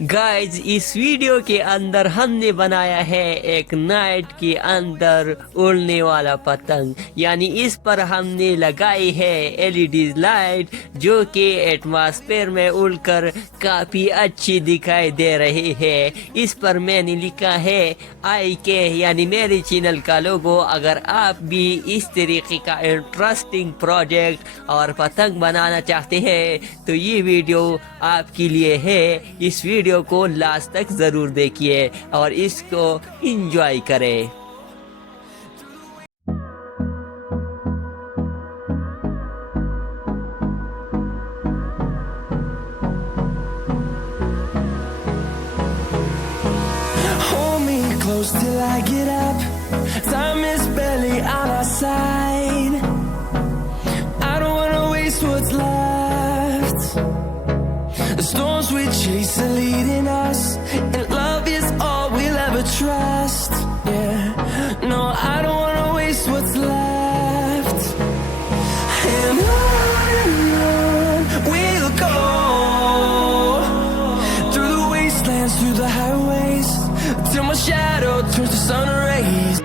गाइज इस वीडियो के अंदर हमने बनाया है एक नाइट के अंदर उड़ने वाला पतंग, यानी इस पर हमने लगाई है एलईडी लाइट जो कि एटमॉस्फेयर में उड़कर काफी अच्छी दिखाई दे रही है। इस पर मैंने लिखा है IK यानी मेरे चैनल का लोगो। अगर आप भी इस तरीके का इंटरेस्टिंग प्रोजेक्ट और पतंग बनाना चाहते हैं तो ये वीडियो आपके लिए है। इस वीडियो को लास्ट तक जरूर देखिए और इसको एंजॉय करें। Hold me close till I get up. Time is barely on our side. I don't wanna waste what's left. The storms we chase are leading us, and love is all we'll ever trust. Yeah, no, I don't wanna waste what's left. And on we'll go, through the wastelands, through the highways, till my shadow turns to sun rays.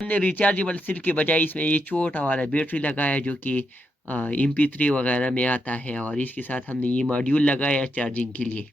हमने rechargeable cell के बजाय इसमें ये छोटा वाला बैटरी लगाया जो कि MP3 वगैरह में आता है, और इसके साथ हमने ये मॉड्यूल लगाया चार्जिंग के लिए।